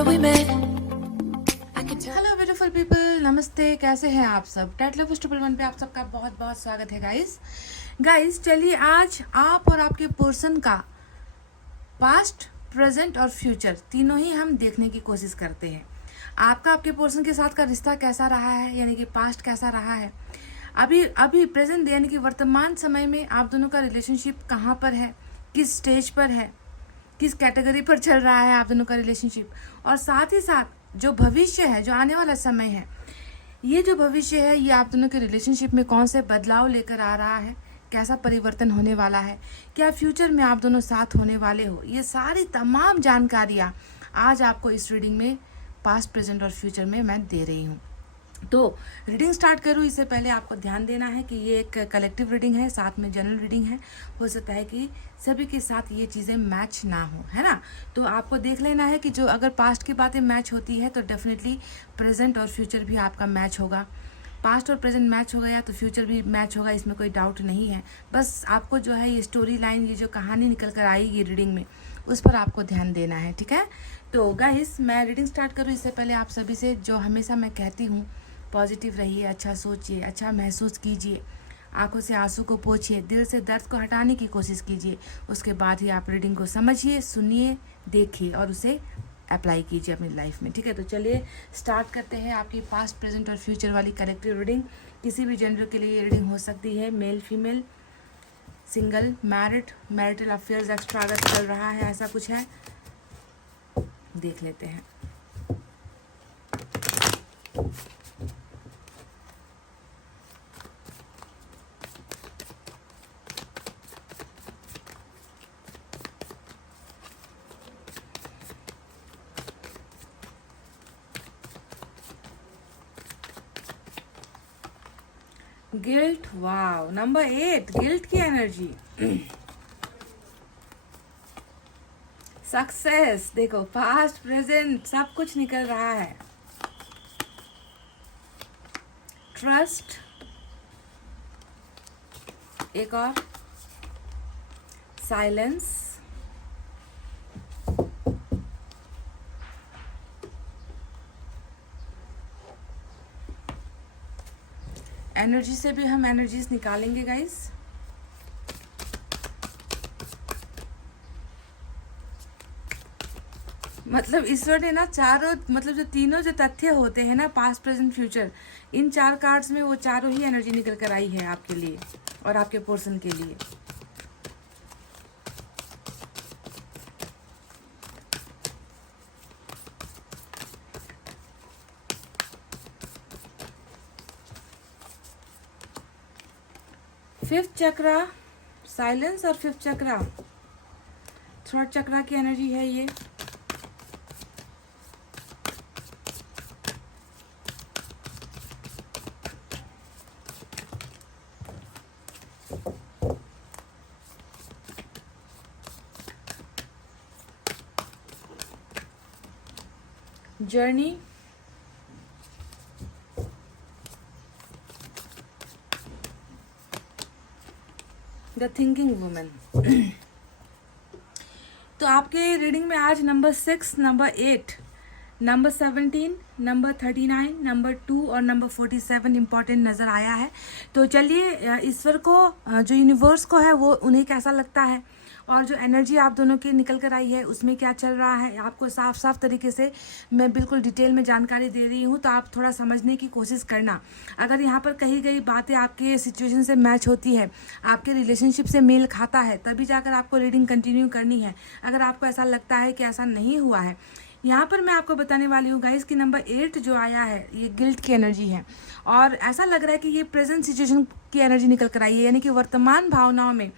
where we met. I can tell. Hello beautiful people, नमस्ते। कैसे हैं आप सब? टेट लव ट्रिपल वन पे आप सबका बहुत बहुत स्वागत है गाइस। चलिए आज आप और आपके पर्सन का पास्ट, प्रेजेंट और फ्यूचर तीनों ही हम देखने की कोशिश करते हैं। आपका आपके पर्सन के साथ का रिश्ता कैसा रहा है, यानी कि पास्ट कैसा रहा है, अभी प्रेजेंट यानी कि वर्तमान समय में आप दोनों का रिलेशनशिप कहाँ पर है, किस स्टेज पर है, किस कैटेगरी पर चल रहा है आप दोनों का रिलेशनशिप, और साथ ही साथ जो भविष्य है, जो आने वाला समय है, ये जो भविष्य है ये आप दोनों के रिलेशनशिप में कौन से बदलाव लेकर आ रहा है, कैसा परिवर्तन होने वाला है, क्या फ्यूचर में आप दोनों साथ होने वाले हो, ये सारी तमाम जानकारियाँ आज आपको इस रीडिंग में पास्ट, प्रेजेंट और फ्यूचर में मैं दे रही हूँ। तो रीडिंग स्टार्ट करूँ इससे पहले आपको ध्यान देना है कि ये एक कलेक्टिव रीडिंग है, साथ में जनरल रीडिंग है। हो सकता है कि सभी के साथ ये चीज़ें मैच ना हो, है ना। तो आपको देख लेना है कि जो अगर पास्ट की बातें मैच होती है तो डेफिनेटली प्रेजेंट और फ्यूचर भी आपका मैच होगा। पास्ट और प्रेजेंट मैच हो गया तो फ्यूचर भी मैच होगा, इसमें कोई डाउट नहीं है। बस आपको जो है ये स्टोरी लाइन, ये जो कहानी निकल कर आएगी रीडिंग में, उस पर आपको ध्यान देना है, ठीक है। तो गाइस मैं रीडिंग स्टार्ट करूँ इससे पहले आप सभी से जो हमेशा मैं कहती हूँ, पॉजिटिव रहिए, अच्छा सोचिए, अच्छा महसूस कीजिए, आंखों से आंसू को पोंछिए, दिल से दर्द को हटाने की कोशिश कीजिए। उसके बाद ही आप रीडिंग को समझिए, सुनिए, देखिए और उसे अप्लाई कीजिए अपनी लाइफ में, ठीक है। तो चलिए स्टार्ट करते हैं आपकी पास्ट, प्रेजेंट और फ्यूचर वाली कलेक्टिव रीडिंग। किसी भी जेंडर के लिए ये रीडिंग हो सकती है, male, female, single, married, marital affairs extra अगर चल रहा है, ऐसा कुछ है, देख लेते हैं। गिल्ट, वाव, नंबर 8, गिल्ट की एनर्जी। सक्सेस, देखो पास्ट, प्रेजेंट सब कुछ निकल रहा है। ट्रस्ट, एक और, साइलेंस, एनर्जी से भी हम एनर्जीज निकालेंगे गाइस। मतलब ईश्वर ने ना चारों, मतलब जो तीनों जो तथ्य होते हैं ना, पास्ट, प्रेजेंट, फ्यूचर, इन 4 कार्ड्स में वो चारों ही एनर्जी निकल कर आई है आपके लिए और आपके पर्सन के लिए। फिफ्थ चक्रा, साइलेंस और फिफ्थ चक्रा, थर्ड चक्रा की एनर्जी है ये। Journey, the thinking woman. तो आपके रीडिंग में आज number 6, number 8, number 17, number 39, number 2 और नंबर 47 इम्पॉर्टेंट नज़र आया है। तो चलिए ईश्वर को, जो यूनिवर्स को है, वो उन्हें कैसा लगता है और जो एनर्जी आप दोनों की निकल कर आई है उसमें क्या चल रहा है, आपको साफ साफ तरीके से मैं बिल्कुल डिटेल में जानकारी दे रही हूँ। तो आप थोड़ा समझने की कोशिश करना। अगर यहाँ पर कही गई बातें आपके सिचुएशन से मैच होती है, आपके रिलेशनशिप से मेल खाता है, तभी जाकर आपको रीडिंग कंटिन्यू करनी है। अगर आपको ऐसा लगता है कि ऐसा नहीं हुआ है, यहाँ पर मैं आपको बताने वाली हूँ गाइस कि नंबर 8 जो आया है ये गिल्ट की एनर्जी है और ऐसा लग रहा है कि ये प्रेजेंट सिचुएशन की एनर्जी निकल कर आई है, यानी कि वर्तमान भावनाओं में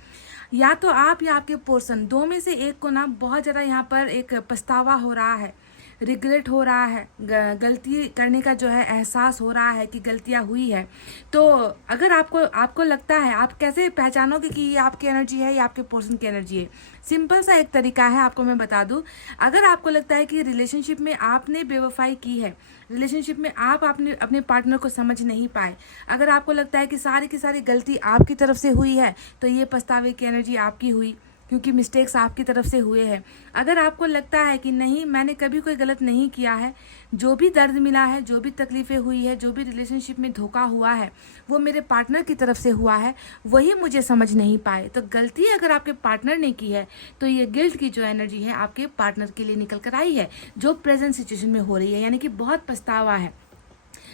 या तो आप या आपके पर्सन, दो में से एक को ना बहुत ज़्यादा यहाँ पर एक पछतावा हो रहा है, रिग्रेट हो रहा है, गलती करने का जो है एहसास हो रहा है कि गलतियाँ हुई है। तो अगर आपको लगता है, आप कैसे पहचानोगे कि ये आपकी एनर्जी है या आपके पर्सन की एनर्जी है? सिंपल सा एक तरीका है, आपको मैं बता दूं। अगर आपको लगता है कि रिलेशनशिप में आपने बेवफाई की है, रिलेशनशिप में आप अपने पार्टनर को समझ नहीं पाए, अगर आपको लगता है कि सारी की सारी गलती आपकी तरफ से हुई है, तो ये पछतावे की एनर्जी आपकी हुई, क्योंकि मिस्टेक्स आपकी तरफ से हुए हैं। अगर आपको लगता है कि नहीं, मैंने कभी कोई गलत नहीं किया है, जो भी दर्द मिला है, जो भी तकलीफ़ें हुई है, जो भी रिलेशनशिप में धोखा हुआ है, वो मेरे पार्टनर की तरफ से हुआ है, वही मुझे समझ नहीं पाए, तो गलती अगर आपके पार्टनर ने की है तो ये गिल्ट की जो एनर्जी है आपके पार्टनर के लिए निकल कर आई है, जो प्रेजेंट सिचुएशन में हो रही है, यानी कि बहुत पछतावा है,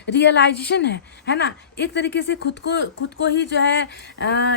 रियलाइजेशन है ना। एक तरीके से खुद को ही जो है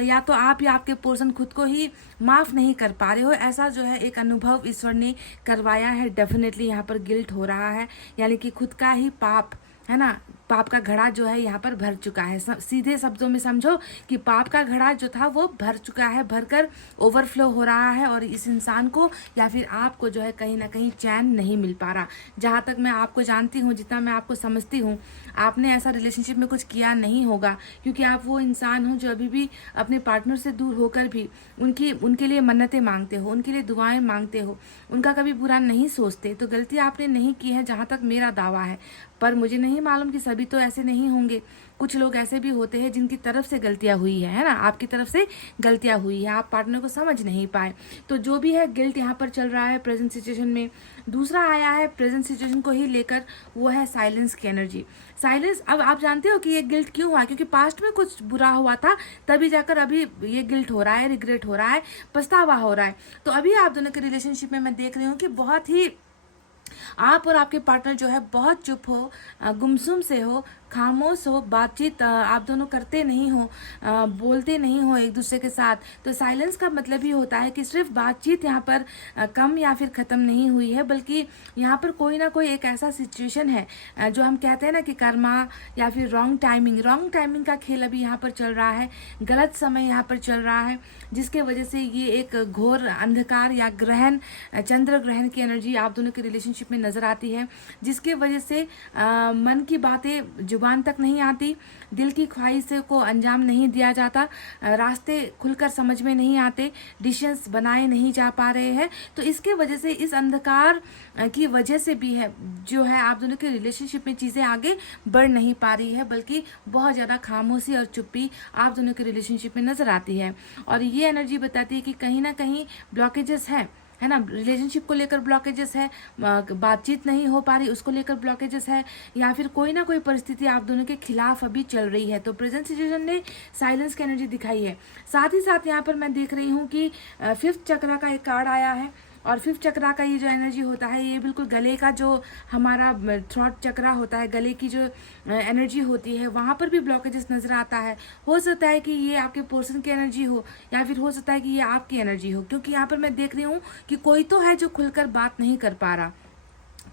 या तो आप या आपके पर्सन खुद को ही माफ़ नहीं कर पा रहे हो, ऐसा जो है एक अनुभव ईश्वर ने करवाया है। डेफिनेटली यहाँ पर गिल्ट हो रहा है, यानी कि खुद का ही पाप है ना, पाप का घड़ा जो है यहाँ पर भर चुका है। सीधे शब्दों में समझो कि पाप का घड़ा जो था वो भर चुका है, भरकर ओवरफ्लो हो रहा है, और इस इंसान को या फिर आपको जो है कहीं ना कहीं चैन नहीं मिल पा रहा। जहाँ तक मैं आपको जानती हूँ, जितना मैं आपको समझती हूँ, आपने ऐसा रिलेशनशिप में कुछ किया नहीं होगा, क्योंकि आप वो इंसान हो जो अभी भी अपने पार्टनर से दूर होकर भी उनके लिए मन्नतें मांगते हो, उनके लिए दुआएं मांगते हो, उनका कभी बुरा नहीं सोचते। तो गलती आपने नहीं की है, जहाँ तक मेरा दावा है। पर मुझे नहीं मालूम कि सभी तो ऐसे नहीं होंगे, कुछ लोग ऐसे भी होते हैं जिनकी तरफ से गलतियां हुई है ना, आपकी तरफ से गलतियां हुई है, आप पार्टनर को समझ नहीं पाए। तो जो भी है गिल्ट यहाँ पर चल रहा है प्रेजेंट सिचुएशन में। दूसरा आया है प्रेजेंट सिचुएशन को ही लेकर, वो है साइलेंस की एनर्जी। साइलेंस, अब आप जानते हो कि ये गिल्ट क्यों हुआ, क्योंकि पास्ट में कुछ बुरा हुआ था, तभी जाकर अभी ये गिल्ट हो रहा है, रिग्रेट हो रहा है, पछतावा हो रहा है। तो अभी आप दोनों के रिलेशनशिप में मैं देख रही हूँ कि बहुत ही आप और आपके पार्टनर जो है बहुत चुप हो, गुमसुम से हो, खामोश हो, बातचीत आप दोनों करते नहीं हो, बोलते नहीं हो एक दूसरे के साथ। तो साइलेंस का मतलब ही होता है कि सिर्फ बातचीत यहाँ पर कम या फिर ख़त्म नहीं हुई है, बल्कि यहाँ पर कोई ना कोई एक ऐसा सिचुएशन है जो हम कहते हैं ना कि कर्मा या फिर रॉन्ग टाइमिंग का खेल अभी यहाँ पर चल रहा है, गलत समय यहाँ पर चल रहा है, जिसके वजह से ये एक घोर अंधकार या ग्रहण, चंद्र ग्रहण की एनर्जी आप दोनों के रिलेशनशिप में नजर आती है, जिसके वजह से मन की बातें जुबान तक नहीं आती, दिल की ख्वाहिश को अंजाम नहीं दिया जाता, रास्ते खुलकर समझ में नहीं आते, डिसीजंस बनाए नहीं जा पा रहे हैं। तो इसके वजह से, इस अंधकार की वजह से भी है जो है आप दोनों के रिलेशनशिप में चीज़ें आगे बढ़ नहीं पा रही है, बल्कि बहुत ज़्यादा खामोशी और चुप्पी आप दोनों के रिलेशनशिप में नजर आती है। और ये एनर्जी बताती है कि कहीं ना कहीं ब्लॉकेजेस है ना, रिलेशनशिप को लेकर ब्लॉकेजेस है, बातचीत नहीं हो पा रही उसको लेकर ब्लॉकेजेस है, या फिर कोई ना कोई परिस्थिति आप दोनों के खिलाफ अभी चल रही है। तो प्रेजेंट सिचुएशन ने साइलेंस की एनर्जी दिखाई है। साथ ही साथ यहाँ पर मैं देख रही हूँ कि 5th चक्र का एक कार्ड आया है, और 5th चक्रा का ये जो एनर्जी होता है, ये बिल्कुल गले का जो हमारा थ्रॉट चक्रा होता है, गले की जो एनर्जी होती है, वहाँ पर भी ब्लॉकेजेस नजर आता है। हो सकता है कि ये आपके पर्सन की एनर्जी हो, या फिर हो सकता है कि ये आपकी एनर्जी हो, क्योंकि यहाँ पर मैं देख रही हूँ कि कोई तो है जो खुलकर बात नहीं कर पा रहा,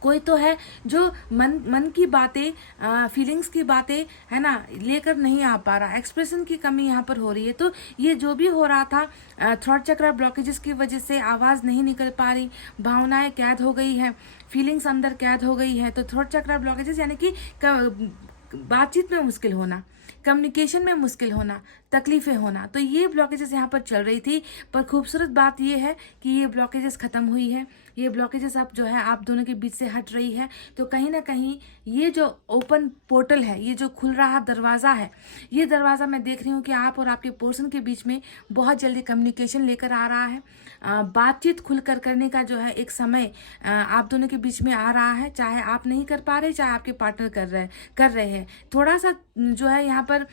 कोई तो है जो मन की बातें, फीलिंग्स की बातें है ना लेकर नहीं आ पा रहा, एक्सप्रेशन की कमी यहाँ पर हो रही है। तो ये जो भी हो रहा था, थ्रॉट चक्र ब्लॉकेजेस की वजह से आवाज़ नहीं निकल पा रही, भावनाएं कैद हो गई है, फीलिंग्स अंदर कैद हो गई है। तो थ्रॉट चक्र ब्लॉकेजेस यानी कि बातचीत में मुश्किल होना, कम्युनिकेशन में मुश्किल होना, तकलीफें होना, तो ये ब्लॉकेजेस यहाँ पर चल रही थी। पर खूबसूरत बात ये है कि ये ब्लॉकेजेस ख़त्म हुई है, ये ब्लॉकेजेस अब जो है आप दोनों के बीच से हट रही है। तो कहीं ना कहीं ये जो ओपन पोर्टल है, ये जो खुल रहा दरवाज़ा है, ये दरवाज़ा मैं देख रही हूँ कि आप और आपके पर्सन के बीच में बहुत जल्दी कम्युनिकेशन लेकर आ रहा है, बातचीत खुलकर करने का जो है एक समय आप दोनों के बीच में आ रहा है। चाहे आप नहीं कर पा रहे, चाहे आपके पार्टनर कर रहे हैं। थोड़ा सा जो है यहाँ पर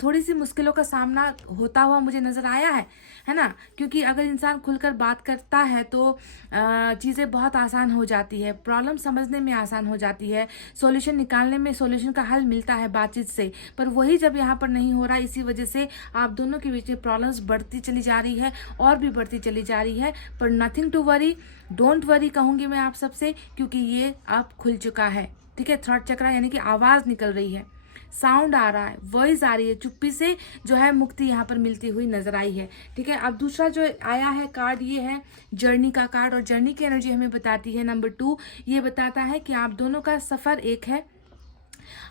थोड़ी सी मुश्किलों का सामना होता हुआ मुझे नज़र आया है ना, क्योंकि अगर इंसान खुलकर बात करता है तो चीज़ें बहुत आसान हो जाती है, प्रॉब्लम समझने में आसान हो जाती है, सॉल्यूशन निकालने में सॉल्यूशन का हल मिलता है बातचीत से। पर वही जब यहाँ पर नहीं हो रहा, इसी वजह से आप दोनों के बीच में प्रॉब्लम्स बढ़ती चली जा रही है और भी बढ़ती चली जा रही है। पर nothing to worry, don't worry कहूँगी मैं आप सबसे, क्योंकि ये अब खुल चुका है। ठीक है, थ्रॉट चक्रा यानी कि आवाज़ निकल रही है, साउंड आ रहा है, वॉइस आ रही है, चुप्पी से जो है मुक्ति यहाँ पर मिलती हुई नजर आई है। ठीक है, अब दूसरा जो आया है कार्ड, ये है जर्नी का कार्ड, और जर्नी की एनर्जी हमें बताती है नंबर 2। ये बताता है कि आप दोनों का सफ़र एक है,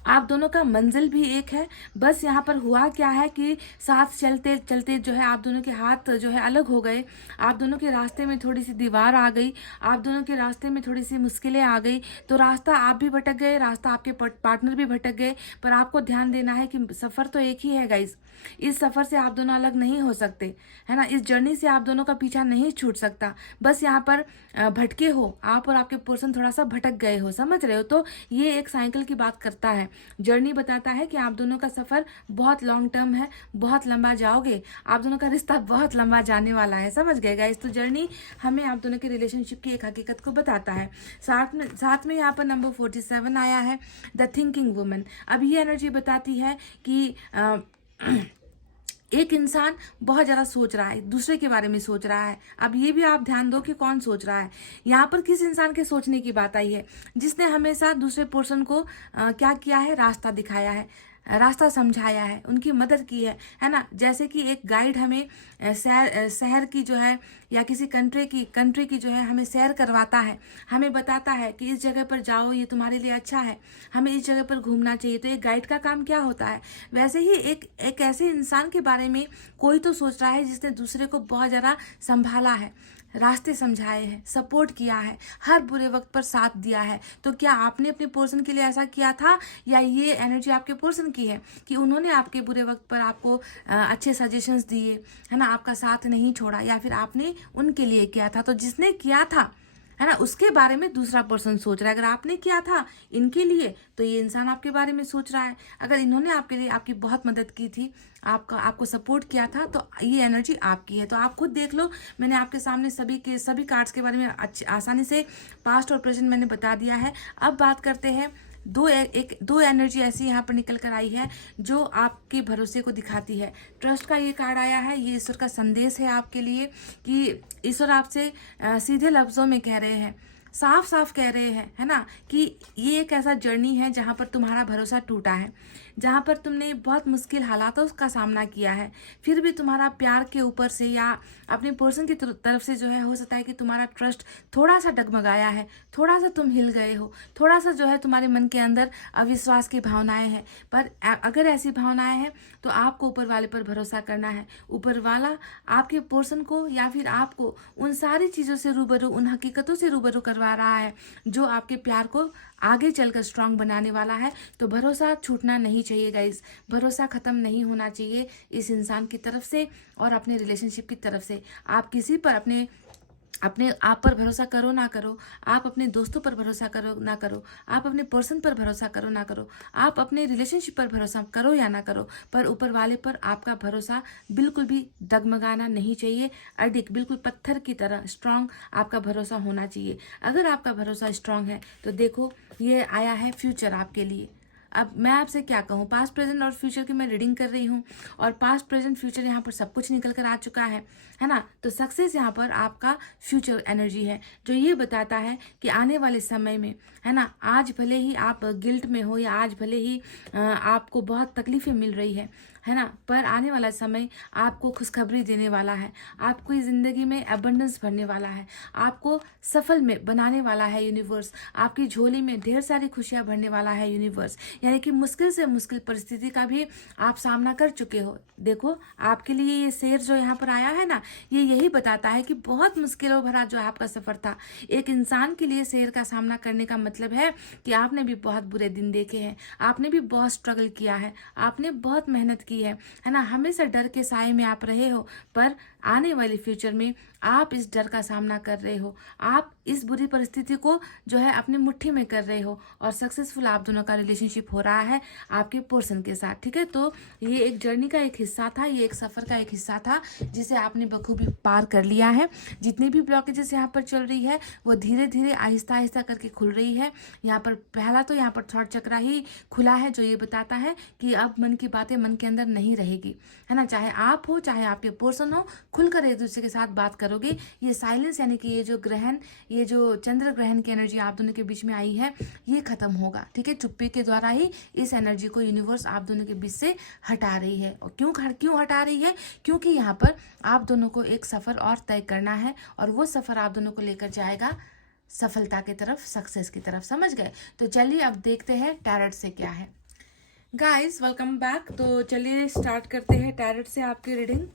आप दोनों का मंजिल भी एक है। बस यहाँ पर हुआ क्या है कि साथ चलते चलते जो है आप दोनों के हाथ जो है अलग हो गए, आप दोनों के रास्ते में थोड़ी सी दीवार आ गई, आप दोनों के रास्ते में थोड़ी सी मुश्किलें आ गई, तो रास्ता आप भी भटक गए, रास्ता आपके पार्टनर भी भटक गए। पर आपको ध्यान देना है कि सफ़र तो एक ही है गाइज, इस सफ़र से आप दोनों अलग नहीं हो सकते, है ना, इस जर्नी से आप दोनों का पीछा नहीं छूट सकता। बस यहाँ पर भटके हो आप और आपके पर्सन, थोड़ा सा भटक गए हो, समझ रहे हो। तो ये एक साइकिल की बात करता है। जर्नी बताता है कि आप दोनों का सफ़र बहुत लॉन्ग टर्म है, बहुत लंबा जाओगे, आप दोनों का रिश्ता बहुत लंबा जाने वाला है, समझ गए गाइस। तो जर्नी हमें आप दोनों के रिलेशनशिप की एक हकीकत को बताता है। साथ में यहाँ पर नंबर 47 आया है, द थिंकिंग वुमन। अब ये एनर्जी बताती है कि एक इंसान बहुत ज़्यादा सोच रहा है, दूसरे के बारे में सोच रहा है। अब ये भी आप ध्यान दो कि कौन सोच रहा है। यहाँ पर किस इंसान के सोचने की बात आई है, जिसने हमेशा दूसरे पर्सन को क्या किया है, रास्ता दिखाया है, रास्ता समझाया है, उनकी मदद की है ना। जैसे कि एक गाइड हमें शहर की जो है या किसी कंट्री की जो है हमें सैर करवाता है, हमें बताता है कि इस जगह पर जाओ, ये तुम्हारे लिए अच्छा है, हमें इस जगह पर घूमना चाहिए। तो एक गाइड का काम क्या होता है, वैसे ही एक ऐसे इंसान के बारे में कोई तो सोच रहा है जिसने दूसरे को बहुत ज़्यादा संभाला है, रास्ते समझाए हैं, सपोर्ट किया है, हर बुरे वक्त पर साथ दिया है। तो क्या आपने अपने पर्सन के लिए ऐसा किया था, या ये एनर्जी आपके पर्सन की है कि उन्होंने आपके बुरे वक्त पर आपको अच्छे सजेशंस दिए, है ना, आपका साथ नहीं छोड़ा, या फिर आपने उनके लिए किया था। तो जिसने किया था, है ना, उसके बारे में दूसरा पर्सन सोच रहा है। अगर आपने किया था इनके लिए, तो ये इंसान आपके बारे में सोच रहा है। अगर इन्होंने आपके लिए आपकी बहुत मदद की थी, आपको सपोर्ट किया था, तो ये एनर्जी आपकी है। तो आप खुद देख लो, मैंने आपके सामने सभी कार्ड्स के बारे में आसानी से पास्ट और प्रेजेंट मैंने बता दिया है। अब बात करते हैं, दो एनर्जी ऐसी यहाँ पर निकल कर आई है जो आपके भरोसे को दिखाती है। ट्रस्ट का ये कार्ड आया है, ये ईश्वर का संदेश है आपके लिए कि ईश्वर आपसे सीधे लफ्जों में कह रहे हैं, साफ साफ कह रहे हैं, है ना, कि ये एक ऐसा जर्नी है जहाँ पर तुम्हारा भरोसा टूटा है, जहाँ पर तुमने बहुत मुश्किल हालातों का सामना किया है, फिर भी तुम्हारा प्यार के ऊपर से या अपने पर्सन की तरफ से जो है, हो सकता है कि तुम्हारा ट्रस्ट थोड़ा सा डगमगाया है, थोड़ा सा तुम हिल गए हो, थोड़ा सा जो है तुम्हारे मन के अंदर अविश्वास की भावनाएं हैं। पर अगर ऐसी भावनाएं हैं तो आपको ऊपर वाले पर भरोसा करना है। ऊपर वाला आपके पर्सन को या फिर आपको उन सारी चीज़ों से रूबरू, उन हकीकतों से रूबरू करवा रहा है जो आपके प्यार को आगे चलकर स्ट्रांग बनाने वाला है। तो भरोसा छूटना नहीं चाहिए गाइस, भरोसा ख़त्म नहीं होना चाहिए इस इंसान की तरफ से और अपने रिलेशनशिप की तरफ से। आप किसी पर अपने आप पर भरोसा करो ना करो, आप अपने दोस्तों पर भरोसा करो ना करो, आप अपने पर्सन पर भरोसा करो ना करो, आप अपने रिलेशनशिप पर भरोसा करो या ना करो, पर ऊपर वाले पर आपका भरोसा बिल्कुल भी डगमगाना नहीं चाहिए। अडिग बिल्कुल पत्थर की तरह स्ट्रांग आपका भरोसा होना चाहिए। अगर आपका भरोसा स्ट्रांग है तो देखो, ये आया है फ्यूचर आपके लिए। अब मैं आपसे क्या कहूँ, पास्ट प्रेजेंट और फ्यूचर की मैं रीडिंग कर रही हूँ, और पास्ट प्रेजेंट फ्यूचर यहाँ पर सब कुछ निकल कर आ चुका है ना। तो सक्सेस यहाँ पर आपका फ्यूचर एनर्जी है, जो ये बताता है कि आने वाले समय में, है ना, आज भले ही आप गिल्ट में हो या आज भले ही आपको बहुत तकलीफें मिल रही है ना, पर आने वाला समय आपको खुशखबरी देने वाला है, आपको इस ज़िंदगी में एबंडेंस भरने वाला है, आपको सफल में बनाने वाला है यूनिवर्स, आपकी झोली में ढेर सारी खुशियां भरने वाला है यूनिवर्स। यानी कि मुश्किल से मुश्किल परिस्थिति का भी आप सामना कर चुके हो। देखो, आपके लिए ये शेर जो यहाँ पर आया है ना, ये यही बताता है कि बहुत मुश्किलों भरा जो आपका सफ़र था, एक इंसान के लिए शेर का सामना करने का मतलब है कि आपने भी बहुत बुरे दिन देखे हैं, आपने भी बहुत स्ट्रगल किया है, आपने बहुत मेहनत की है ना। हमेशा डर के साए में आप रहे हो, पर आने वाले फ्यूचर में आप इस डर का सामना कर रहे हो, आप इस बुरी परिस्थिति को जो है अपनी मुट्ठी में कर रहे हो, और सक्सेसफुल आप दोनों का रिलेशनशिप हो रहा है आपके पर्सन के साथ, ठीक है। तो ये एक जर्नी का एक हिस्सा था, ये एक सफ़र का एक हिस्सा था जिसे आपने बखूबी पार कर लिया है। जितनी भी ब्लॉकेजेस यहाँ पर चल रही है वो धीरे धीरे आहिस्ता आहिस्ता करके खुल रही है। यहाँ पर पहला तो यहाँ पर थॉट चक्रा ही खुला है, जो ये बताता है कि अब मन की बातें मन के अंदर नहीं रहेगी, है ना। चाहे आप हो चाहे आपके पर्सन हो, खुलकर एक दूसरे के साथ बात करोगे। ये साइलेंस यानी कि ये जो ग्रहण, ये जो चंद्र ग्रहण की एनर्जी आप दोनों के बीच में आई है, ये खत्म होगा, ठीक है। चुप्पी के द्वारा ही इस एनर्जी को यूनिवर्स आप दोनों के बीच से हटा रही है। और क्यों हटा रही है, क्योंकि यहाँ पर आप दोनों को एक सफ़र और तय करना है, और वो सफ़र आप दोनों को लेकर जाएगा सफलता की तरफ, सक्सेस की तरफ। समझ गए? तो चलिए अब देखते हैं टैरेट से क्या है। Guys welcome back. तो चलिए स्टार्ट करते हैं टैरेट से आपकी reading.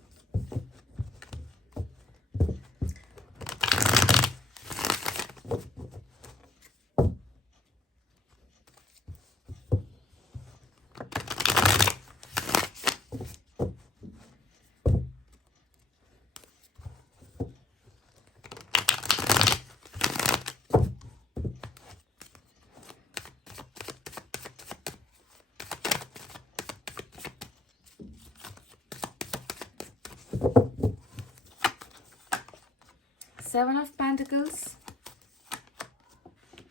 Seven of Pentacles.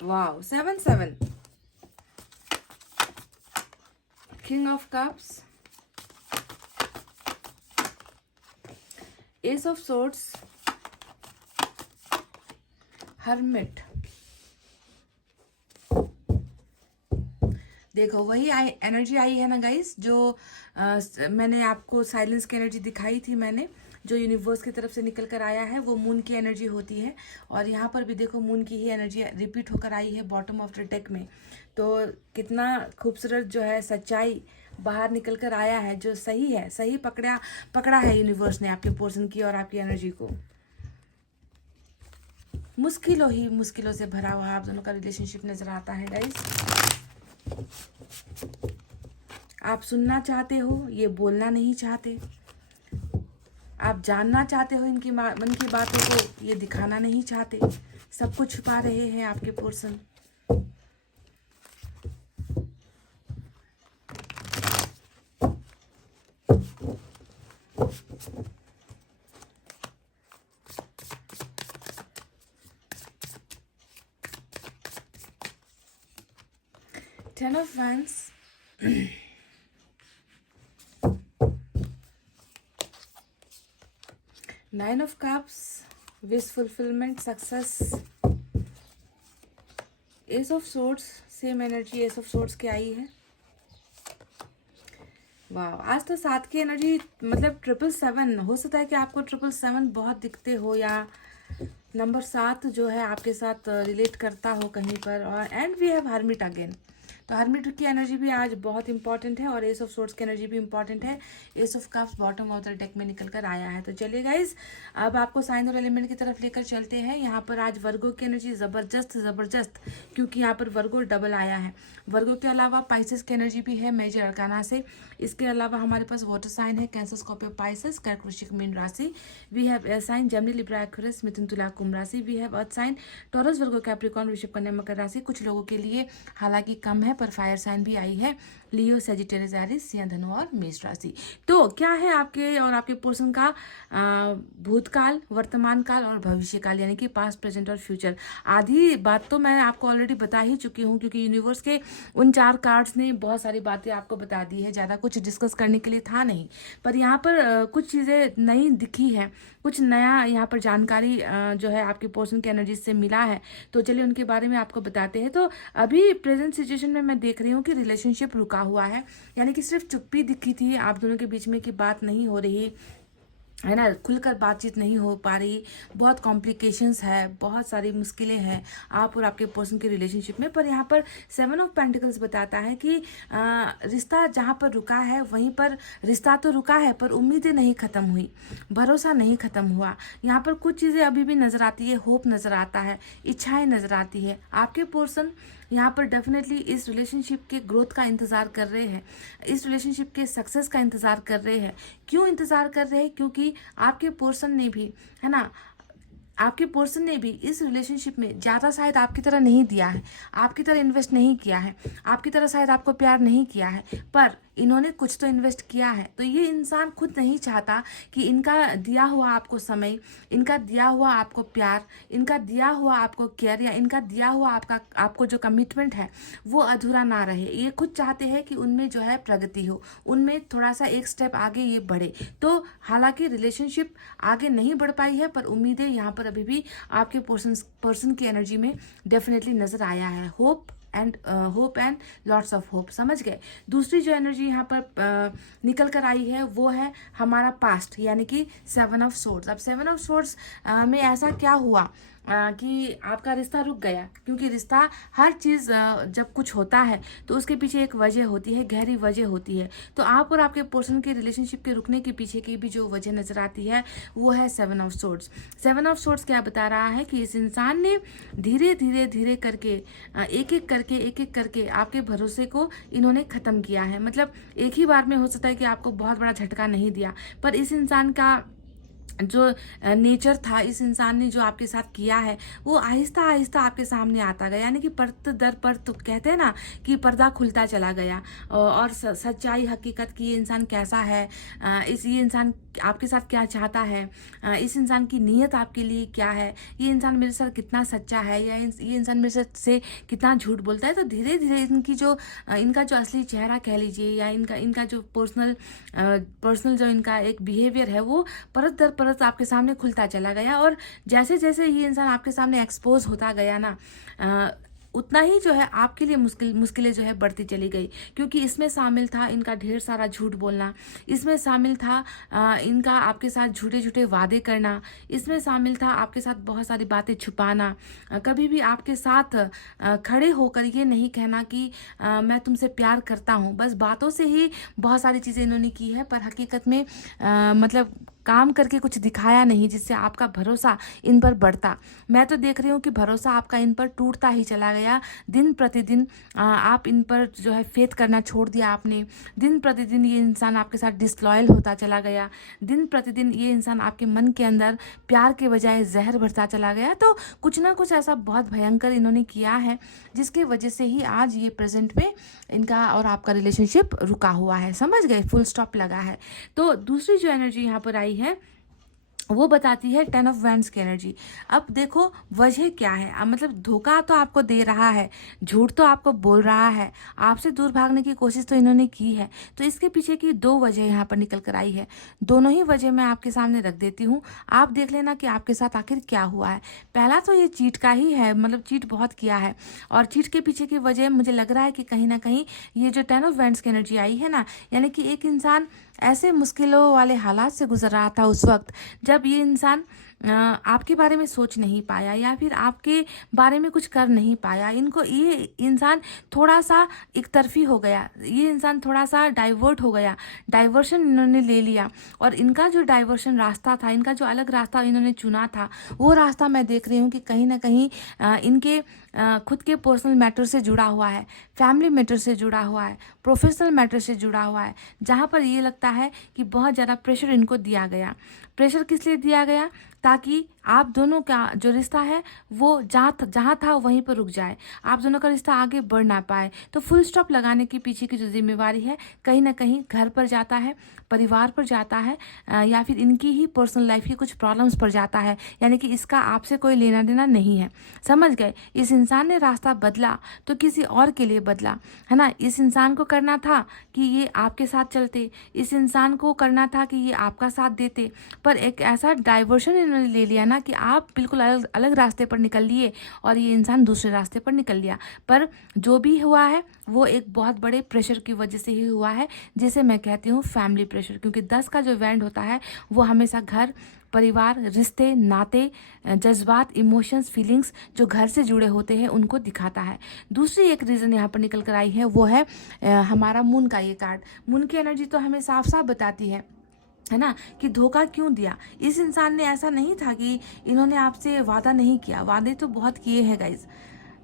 Wow, 7-7. King of Cups. Ace of Swords. Hermit. देखो वही एनर्जी आई है ना गाइस, जो मैंने आपको साइलेंस की एनर्जी दिखाई थी मैंने, जो यूनिवर्स की तरफ से निकल कर आया है वो मून की एनर्जी होती है। और यहाँ पर भी देखो मून की ही एनर्जी रिपीट होकर आई है बॉटम ऑफ द डेक में। तो कितना खूबसूरत जो है सच्चाई बाहर निकल कर आया है, जो सही है, सही पकड़ा है यूनिवर्स ने आपके पोर्शन की और आपकी एनर्जी को। मुश्किलों से भरा हुआ आप दोनों का रिलेशनशिप नजर आता है गाइस। आप सुनना चाहते हो, ये बोलना नहीं चाहते। आप जानना चाहते हो इनकी मन की बातों को, ये दिखाना नहीं चाहते। सब कुछ छुपा रहे हैं आपके person. Ten of Wands. Nine of Cups. Wish fulfillment, success. Ace of Swords. Same energy Ace of Swords की आई है। वाह, आज तो 7 की एनर्जी, मतलब 777। हो सकता है कि आपको 777 बहुत दिखते हो, या नंबर 7 जो है आपके साथ रिलेट करता हो कहीं पर। और and we have hermit again. तो हर्मिट की एनर्जी भी आज बहुत इंपॉर्टेंट है और एस ऑफ सोर्ट्स की एनर्जी भी इंपॉर्टेंट है। Ace of cups bottom of the deck में निकल कर आया है। तो चलिए गाइज अब आपको साइन और एलिमेंट की तरफ लेकर चलते हैं। यहाँ पर आज वर्गो की एनर्जी ज़बरदस्त, क्योंकि यहाँ पर वर्गो डबल आया है। वर्गो के अलावा पाइसेस की एनर्जी भी है मेजर अरकाना से। इसके अलावा हमारे पास वाटर साइन है कैंसर, स्कॉर्पियो, पाइसेस, कर्क, वृश्चिक, मीन राशि। We have air sign Gemini, Libra, Aquarius, मिथुन, तुला, कुंभ राशि। We have earth sign Taurus, Virgo, Capricorn, वृषभ, कन्या, मकर राशि। कुछ लोगों के लिए हालांकि कम है पर फायर साइन भी आई है, लियो, सेजिटेरियस, एरिस या धनु और मेष राशि। तो क्या है आपके और आपके पोर्शन का भूतकाल, वर्तमान काल और भविष्य काल, यानी कि पास्ट, प्रेजेंट और फ्यूचर। आधी बात तो मैं आपको ऑलरेडी बता ही चुकी हूँ, क्योंकि यूनिवर्स के उन 4 कार्ड्स ने बहुत सारी बातें आपको बता दी है। ज़्यादा कुछ डिस्कस करने के लिए था नहीं, पर यहाँ पर कुछ चीज़ें नई दिखी है, कुछ नया यहाँ पर जानकारी जो है आपके पोर्शन की एनर्जी से मिला है। तो चलिए उनके बारे में आपको बताते हैं। तो अभी प्रेजेंट सिचुएशन में मैं देख रही हूँ कि रिलेशनशिप रुका हुआ है, यानी कि सिर्फ चुप्पी दिखी थी आप दोनों के बीच में कि बात नहीं हो रही है ना, खुलकर बातचीत नहीं हो पा रही, बहुत कॉम्प्लिकेशंस है, बहुत सारी मुश्किलें हैं आप और आपके पर्सन के रिलेशनशिप में। पर यहाँ पर 7 ऑफ पेंटिकल्स बताता है कि रिश्ता जहाँ पर रुका है वहीं पर रिश्ता तो रुका है, पर उम्मीदें नहीं ख़त्म हुई, भरोसा नहीं ख़त्म हुआ। यहाँ पर कुछ चीज़ें अभी भी नज़र आती है, होप नज़र आता है, इच्छाएं नज़र आती है। आपके पर्सन यहाँ पर डेफिनेटली इस रिलेशनशिप के ग्रोथ का इंतज़ार कर रहे हैं, इस रिलेशनशिप के सक्सेस का इंतज़ार कर रहे हैं। क्यों इंतज़ार कर रहे हैं? क्योंकि आपके पर्सन ने भी, है ना, आपके पर्सन ने भी इस रिलेशनशिप में ज़्यादा शायद आपकी तरह नहीं दिया है, आपकी तरह इन्वेस्ट नहीं किया है, आपकी तरह शायद आपको प्यार नहीं किया है, पर इन्होंने कुछ तो इन्वेस्ट किया है। तो ये इंसान खुद नहीं चाहता कि इनका दिया हुआ आपको समय, इनका दिया हुआ आपको प्यार, इनका दिया हुआ आपको केयर, या इनका दिया हुआ आपको जो कमिटमेंट है वो अधूरा ना रहे। ये खुद चाहते हैं कि उनमें जो है प्रगति हो, उनमें थोड़ा सा एक स्टेप आगे ये बढ़े। तो हालांकि रिलेशनशिप आगे नहीं बढ़ पाई है, पर उम्मीदें यहाँ पर अभी भी आपके पर्सन की एनर्जी में डेफिनेटली नजर आया है। Hope and lots of hope. समझ गए? दूसरी जो एनर्जी यहाँ पर निकल कर आई है वो है हमारा पास्ट, यानी कि 7 ऑफ सोर्ड्स। अब 7 ऑफ सोर्ड्स में ऐसा क्या हुआ कि आपका रिश्ता रुक गया, क्योंकि रिश्ता हर चीज़ जब कुछ होता है तो उसके पीछे एक वजह होती है, गहरी वजह होती है। तो आप और आपके पर्सन के रिलेशनशिप के रुकने के पीछे की भी जो वजह नज़र आती है वो है 7 ऑफ सोर्ड्स। 7 ऑफ सोर्ड्स क्या बता रहा है कि इस इंसान ने धीरे धीरे धीरे करके एक एक करके आपके भरोसे को इन्होंने ख़त्म किया है। मतलब एक ही बार में हो सकता है कि आपको बहुत बड़ा झटका नहीं दिया, पर इस इंसान का जो नेचर था, इस इंसान ने जो आपके साथ किया है वो आहिस्ता आहिस्ता आपके सामने आता गया, यानी कि परत दर परत कहते हैं ना कि पर्दा खुलता चला गया और सच्चाई हकीकत की ये इंसान कैसा है, ये इंसान आपके साथ क्या चाहता है, इस इंसान की नीयत आपके लिए क्या है, ये इंसान मेरे साथ कितना सच्चा है, या ये इंसान मेरे से कितना झूठ बोलता है। तो धीरे धीरे इनका जो असली चेहरा कह लीजिए, या इनका जो पर्सनल जो इनका एक बिहेवियर है वो परत दर परत आपके सामने खुलता चला गया। और जैसे जैसे ये इंसान आपके सामने एक्सपोज होता गया ना, उतना ही जो है आपके लिए मुश्किलें जो है बढ़ती चली गई, क्योंकि इसमें शामिल था इनका ढेर सारा झूठ बोलना, इसमें शामिल था इनका आपके साथ झूठे झूठे वादे करना, इसमें शामिल था आपके साथ बहुत सारी बातें छुपाना, कभी भी आपके साथ खड़े होकर ये नहीं कहना कि मैं तुमसे प्यार करता हूँ। बस बातों से ही बहुत सारी चीज़ें इन्होंने की है, पर हकीकत में मतलब काम करके कुछ दिखाया नहीं जिससे आपका भरोसा इन पर बढ़ता। मैं तो देख रही हूँ कि भरोसा आपका इन पर टूटता ही चला गया। दिन प्रतिदिन आप इन पर जो है फेथ करना छोड़ दिया आपने। दिन प्रतिदिन ये इंसान आपके साथ डिसलॉयल होता चला गया। दिन प्रतिदिन ये इंसान आपके मन के अंदर प्यार के बजाय जहर भरता चला गया। तो कुछ ना कुछ ऐसा बहुत भयंकर इन्होंने किया है जिसकी वजह से ही आज ये प्रेजेंट में इनका और आपका रिलेशनशिप रुका हुआ है। समझ गए, फुल स्टॉप लगा है। तो दूसरी जो एनर्जी यहाँ पर आई है वो बताती है 10 ऑफ वैंड्स की एनर्जी। अब देखो वजह क्या है, मतलब धोखा तो आपको दे रहा है, झूठ तो आपको बोल रहा है, आपसे दूर भागने की कोशिश तो इन्होंने की है। तो इसके पीछे की दो वजह यहाँ पर निकल कर आई है। दोनों ही वजह मैं आपके सामने रख देती हूँ, आप देख लेना कि आपके साथ आखिर क्या हुआ है। पहला तो ये चीट का ही है, मतलब चीट बहुत किया है, और चीट के पीछे की वजह मुझे लग रहा है कि कहीं ना कहीं ये जो 10 ऑफ वैंड्स की एनर्जी आई है ना, यानी कि एक इंसान ऐसे मुश्किलों वाले हालात से गुजर रहा था उस वक्त जब ये इंसान आपके बारे में सोच नहीं पाया या फिर आपके बारे में कुछ कर नहीं पाया। ये इंसान थोड़ा सा एक तरफी हो गया, ये इंसान थोड़ा सा डाइवर्ट हो गया, डाइवर्शन इन्होंने ले लिया। और इनका जो डाइवर्शन रास्ता था, इनका जो अलग रास्ता इन्होंने चुना था, वो रास्ता मैं देख रही हूँ कि कहीं ना कहीं इनके खुद के पर्सनल मैटर से जुड़ा हुआ है, फैमिली मैटर से जुड़ा हुआ है, प्रोफेशनल मैटर से जुड़ा हुआ है, जहाँ पर ये लगता है कि बहुत ज़्यादा प्रेशर इनको दिया गया। प्रेशर किस लिए दिया गया? ताकि आप दोनों का जो रिश्ता है वो जहाँ था वहीं पर रुक जाए, आप दोनों का रिश्ता आगे बढ़ ना पाए। तो फुल स्टॉप लगाने के पीछे की जो जिम्मेवारी है कहीं ना कहीं घर पर जाता है, परिवार पर जाता है, या फिर इनकी ही पर्सनल लाइफ की कुछ प्रॉब्लम्स पर जाता है, यानी कि इसका आपसे कोई लेना देना नहीं है। समझ गए? इस इंसान ने रास्ता बदला तो किसी और के लिए बदला, है ना। इस इंसान को करना था कि ये आपके साथ चलते, इस इंसान को करना था कि ये आपका साथ देते, पर एक ऐसा डाइवर्शन इन्होंने ले लिया ना कि आप बिल्कुल अलग रास्ते पर निकल लिए और ये इंसान दूसरे रास्ते पर निकल लिया। पर जो भी हुआ है वो एक बहुत बड़े प्रेशर की वजह से ही हुआ है, जिसे मैं कहती हूँ फैमिली प्रेशर, क्योंकि 10 का जो वैंड होता है वो हमेशा घर, परिवार, रिश्ते, नाते, जज्बात, इमोशंस, फीलिंग्स जो घर से जुड़े होते हैं उनको दिखाता है। दूसरी एक रीज़न यहाँ पर निकल कर आई है वो है हमारा मून का ये कार्ड। मून की एनर्जी तो हमें साफ साफ बताती है ना, कि धोखा क्यों दिया। इस इंसान ने ऐसा नहीं था कि इन्होंने आपसे वादा नहीं किया, वादे तो बहुत किए हैं गाइज,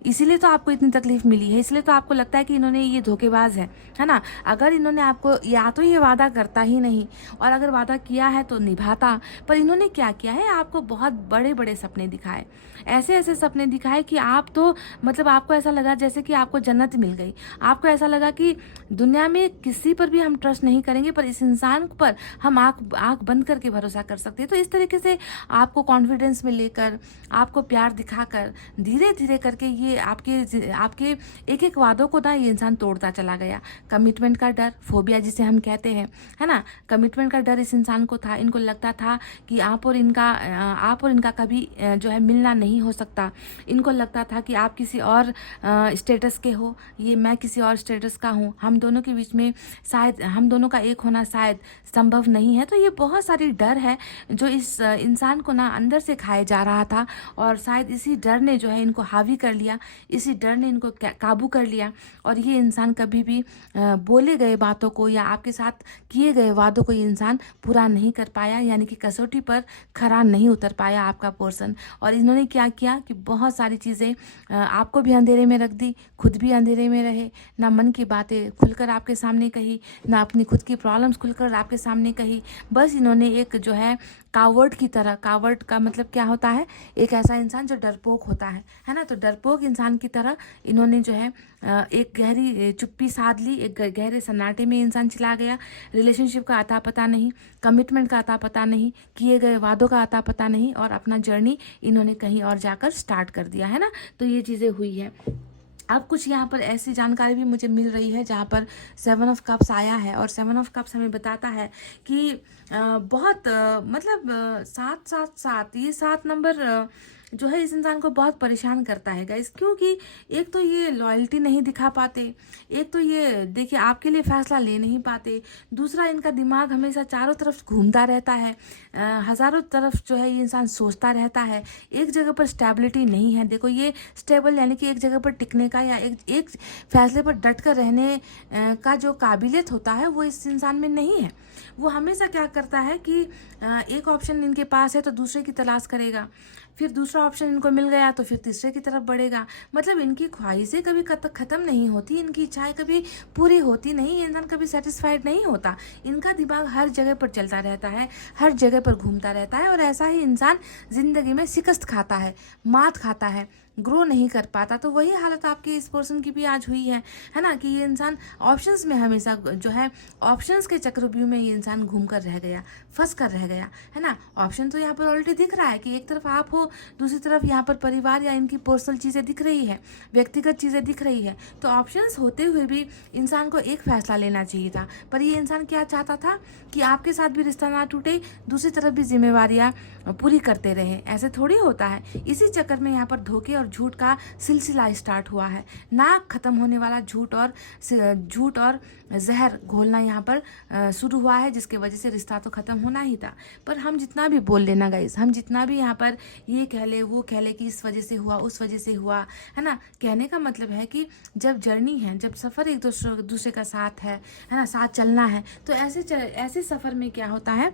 इसीलिए तो आपको इतनी तकलीफ मिली है, इसलिए तो आपको लगता है कि इन्होंने ये धोखेबाज है ना। अगर इन्होंने आपको, या तो ये वादा करता ही नहीं, और अगर वादा किया है तो निभाता। पर इन्होंने क्या किया है, आपको बहुत बड़े बड़े सपने दिखाए, ऐसे ऐसे सपने दिखाए कि आप तो मतलब आपको ऐसा लगा जैसे कि आपको जन्नत मिल गई। आपको ऐसा लगा कि दुनिया में किसी पर भी हम ट्रस्ट नहीं करेंगे, पर इस इंसान पर हम आँख बंद करके भरोसा कर सकते हैं। तो इस तरीके से आपको कॉन्फिडेंस में लेकर, आपको प्यार दिखाकर धीरे धीरे करके ये ये आपके एक एक वादों को ना ये इंसान तोड़ता चला गया। कमिटमेंट का डर, फोबिया जिसे हम कहते हैं, है ना, कमिटमेंट का डर इस इंसान को था। इनको लगता था कि आप और इनका कभी जो है मिलना नहीं हो सकता। इनको लगता था कि आप किसी और स्टेटस के हो, ये मैं किसी और स्टेटस का हूँ, हम दोनों के बीच में शायद हम दोनों का एक होना शायद संभव नहीं है। तो ये बहुत सारी डर है जो इस इंसान को ना अंदर से खाए जा रहा था, और शायद इसी डर ने जो है इनको हावी कर लिया, इसी डर ने इनको काबू कर लिया, और ये इंसान कभी भी बोले गए बातों को या आपके साथ किए गए वादों को ये इंसान पूरा नहीं कर पाया, यानी कि कसौटी पर खरा नहीं उतर पाया आपका पर्सन। और इन्होंने क्या किया कि बहुत सारी चीज़ें आपको भी अंधेरे में रख दी, खुद भी अंधेरे में रहे, ना मन की बातें खुलकर आपके सामने कही, ना अपनी खुद की प्रॉब्लम्स खुलकर आपके सामने कही। बस इन्होंने एक जो है कावर्ड की तरह, कावर्ड का मतलब क्या होता है, एक ऐसा इंसान जो डरपोक होता है ना, तो डरपोक इंसान की तरह इन्होंने जो है एक गहरी चुप्पी साध ली, एक गहरे सन्नाटे में इंसान चला गया। रिलेशनशिप का अता पता नहीं, कमिटमेंट का अता पता नहीं, किए गए वादों का अता पता नहीं, और अपना जर्नी इन्होंने कहीं और जाकर स्टार्ट कर दिया, है ना। तो ये चीज़ें हुई है। अब कुछ यहाँ पर ऐसी जानकारी भी मुझे मिल रही है जहाँ पर 7 ऑफ कप्स आया है, और 7 ऑफ कप्स हमें बताता है कि बहुत मतलब 7 ये 7 नंबर जो है इस इंसान को बहुत परेशान करता है गाइस, क्योंकि एक तो ये लॉयल्टी नहीं दिखा पाते, एक तो ये देखिए आपके लिए फैसला ले नहीं पाते, दूसरा इनका दिमाग हमेशा चारों तरफ घूमता रहता है, हज़ारों तरफ जो है ये इंसान सोचता रहता है, एक जगह पर स्टेबिलिटी नहीं है। देखो ये स्टेबल यानी कि एक जगह पर टिकने का या एक फैसले पर डट कर रहने का जो काबिलियत होता है वो इस इंसान में नहीं है। वो हमेशा क्या करता है कि एक ऑप्शन इनके पास है तो दूसरे की तलाश करेगा, फिर दूसरा ऑप्शन इनको मिल गया तो फिर तीसरे की तरफ बढ़ेगा। मतलब इनकी ख्वाहिशें कभी ख़त्म नहीं होती, इनकी इच्छाएं कभी पूरी होती नहीं, ये इंसान कभी सेटिस्फाइड नहीं होता। इनका दिमाग हर जगह पर चलता रहता है, हर जगह पर घूमता रहता है, और ऐसा ही इंसान ज़िंदगी में शिकस्त खाता है, मात खाता है, ग्रो नहीं कर पाता। तो वही हालत आपके इस पर्सन की भी आज हुई है ना, कि ये इंसान ऑप्शंस में हमेशा जो है ऑप्शंस के चक्रव्यूह में ये इंसान घूम कर रह गया, फंस कर रह गया, है ना। ऑप्शन तो यहाँ पर ऑलरेडी दिख रहा है कि एक तरफ आप हो, दूसरी तरफ यहाँ पर परिवार या इनकी पर्सनल चीज़ें दिख रही है, व्यक्तिगत चीज़ें दिख रही है। तो ऑप्शंस होते हुए भी इंसान को एक फैसला लेना चाहिए था, पर ये इंसान क्या चाहता था कि आपके साथ भी रिश्ता ना टूटे, दूसरी तरफ भी जिम्मेवारियाँ पूरी करते रहे। ऐसे थोड़ी होता है। इसी चक्कर में यहाँ पर धोखे और झूठ का सिलसिला स्टार्ट हुआ है, ना खत्म होने वाला झूठ और जहर घोलना यहाँ पर शुरू हुआ है, जिसके वजह से रिश्ता तो खत्म होना ही था। पर हम जितना भी बोल लेना गाइस, हम जितना भी यहाँ पर ये कह ले वो कह ले कि इस वजह से हुआ, उस वजह से हुआ, है ना, कहने का मतलब है कि जब जर्नी है, जब सफ़र एक दूसरे का साथ है ना, साथ चलना है, तो ऐसे सफ़र में क्या होता है,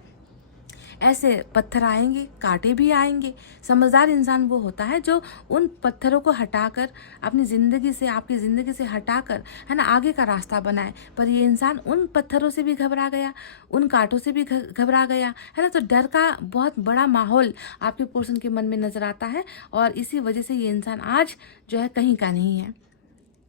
ऐसे पत्थर आएंगे, कांटे भी आएंगे। समझदार इंसान वो होता है जो उन पत्थरों को हटाकर अपनी ज़िंदगी से, आपकी ज़िंदगी से हटाकर, है ना, आगे का रास्ता बनाए। पर ये इंसान उन पत्थरों से भी घबरा गया, उन कांटों से भी घबरा गया, है ना। तो डर का बहुत बड़ा माहौल आपके पर्सन के मन में नज़र आता है, और इसी वजह से ये इंसान आज जो है कहीं का नहीं है,